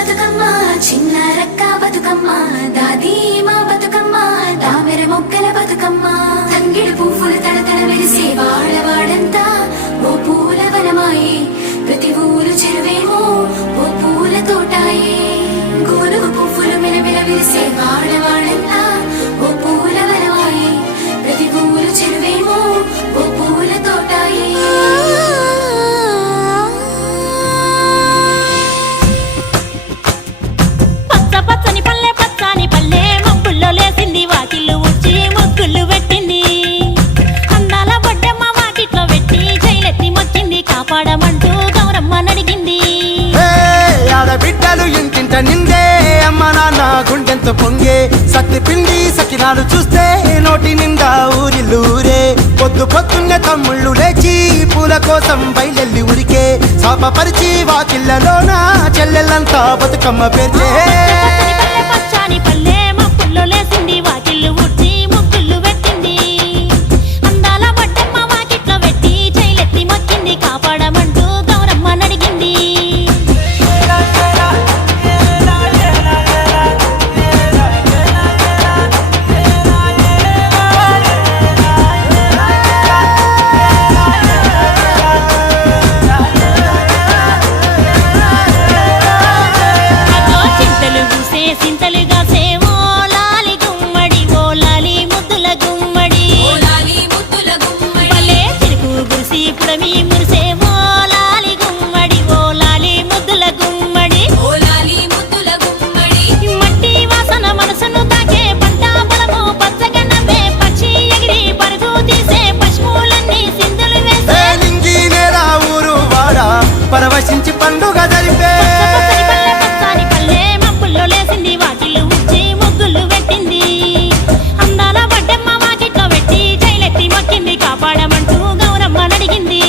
బతుకమ్మ చిన్న రక్క బతుకమ్మ దాది మా బతుకమ్మ దామెర మొక్కల బతుకమ్మ తంగిడు పువ్వులు తడతడ మెరిసే వాడవాడంతా ఓ పూల వనమాయే ప్రతి ఊరు చెరువేమో ఓ పూల తోటాయే గోలు పువ్వులు మెలమెల విరిసే వాడవాడంతా ఓ పూల వనమాయే ప్రతి ఊరు చెరువేమో ఓ పూల తోటాయే పచ్చని పల్లె పచ్చని పల్లె మబ్బుల్లో లేసింది వాకిళ్ళు ఊడ్చి ముగ్గులు పెట్టింది అందాల బొడ్డమ్మ వాకిట్లో పెట్టి జైలెత్తి మొక్కింది కాపాడమంటూ గౌరమ్మ నడిగింది ఆడబిడ్డలు ఇంటింట నిందే అమ్మ నాన్న గుండెంతో పొంగే సత్తి పిండి సకినాలు చూస్తే నోటి నిండా ఊరిల్లూరే పొద్దు పొద్దున్నే తమ్ముళ్ళు లేచి పూల కోసం బయలెల్లి ఉరికే శాపపరిచి వాకిళ్ళలోన చెల్లెళ్ళంతా బతుకమ్మ పేర్చే పచ్చని పల్లె మబ్బుల్లో లేసింది వాకిళ్ళు ఊడ్చి ముగ్గులు పెట్టింది అందాల బొడ్డమ్మ వాకిట్లో పెట్టి జైలెత్తి మొక్కింది కాపాడమంటూ గౌరమ్మ నడిగింది పరవశించి పండుగ జరిపే పచ్చని పల్లె మబ్బుల్లో లేసింది వాకిళ్ళు ఊడ్చి ముగ్గులు పెట్టింది అందాల బొడ్డమ్మ వాకిట్లో పెట్టి జైలెత్తి మొక్కింది కాపాడమంటూ గౌరమ్మ నడిగింది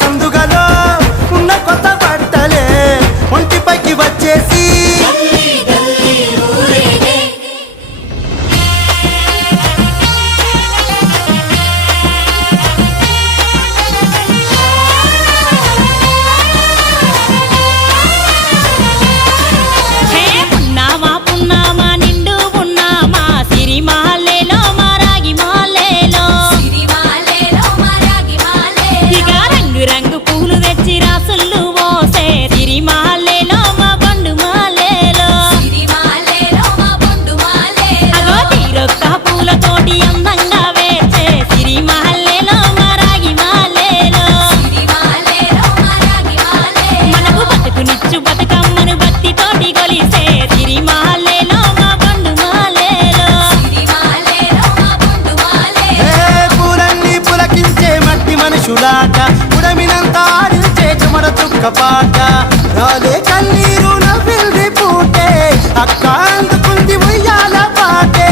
సందుగలో ఉన్న కొత్త బట్టలే ఒంటిపైకి వచ్చేసి పున్నామా నిండు పున్నామా సిరి మాలేలో మారాగి మాలేలో ఇక రంగు పూలు తెచ్చి రాసుళ్ళు మోసే సిరి మాలేలో మా బండు మాలేలో అగో తీరొక్క పూలతోటి అందంగా వేచే సిరి మాలేలో మారాగి మాలేలో మనకు బతుకునిచ్చు బతుకమ్మను భక్తితోటి కొలిసే సిరి మాలేలో మా బండు మాలేలో పూలన్నీ పులకించే మట్టి మనుషులాట ఉడమినంతా ఆడించే చెమర చుక్కపాట రాలే కన్నీరు నవ్విల్ది పూటే అక్క అందుకుంది ఉయ్యాల పాటే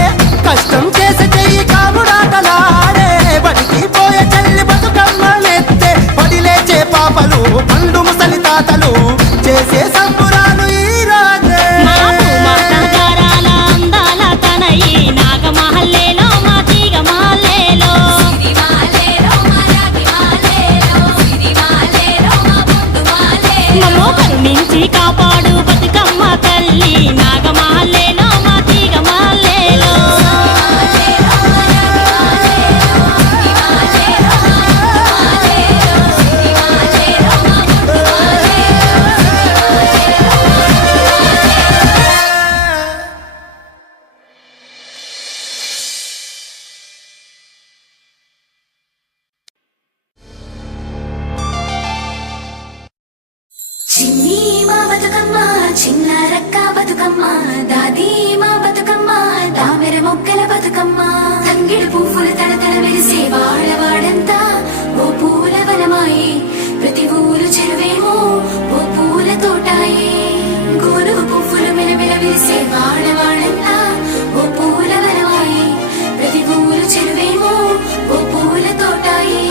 కష్టం చేసి చెయ్యి కాముడాటలాడే బడికి పోయే చెల్లి బతుకమ్మనెత్తే పడి లేచే పాపలు పండు ముసలి తాతలు చేసే సంబురాలు ఈ రోజే నగరాల అందాల తనయి నాగమహల్లేలో మా తీగ మాలేలో మమ్మో కరుణించి కాపాడు బతుకమ్మ తల్లి నాగమహల్లేలో మా తీగ మాలేలో చిన్ని మా బతుకమ్మ చిన్న రక్క బతుకమ్మ దాది మా బతుకమ్మ దామెర మొక్కల బతుకమ్మ తంగిడు పువ్వులు తడతడ మెరిసే వాడవాడంతా ఓ పూల వనమాయే ప్రతి ఊరు చెరువేమో ఓ పూల తోటాయే గోలు పువ్వులు మెలమెల విరిసే వాడవాడంతా ఓ పూల వనమాయే ప్రతి ఊరు చెరువేమో ఓ పూల తోటాయే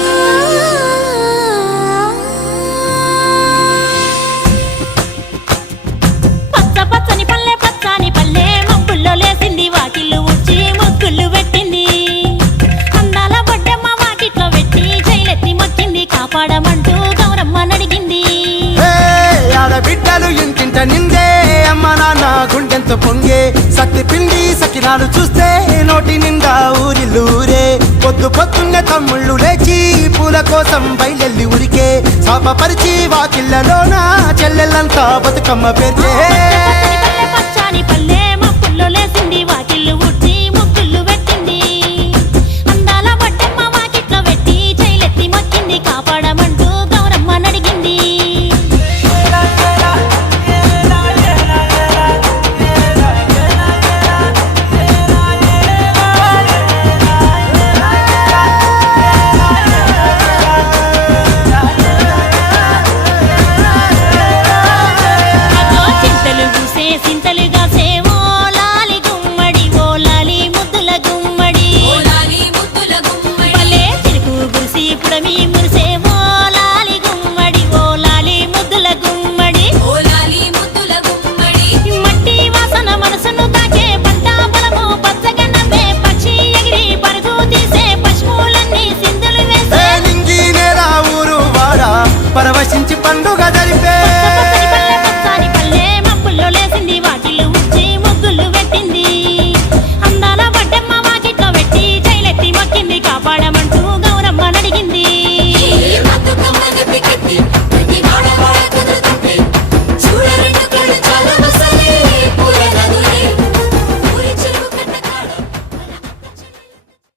పొంగే సత్తి పిండి సకినాలు చూస్తే నోటి నిండా ఊరిల్లూరే పొద్దు పొద్దున్నే తమ్ముళ్ళు లేచి పూల కోసం బయలెల్లి ఉరికే శాపపరిచి వాకిళ్ళలోన చెల్లెళ్ళంతా బతుకమ్మ పేర్చే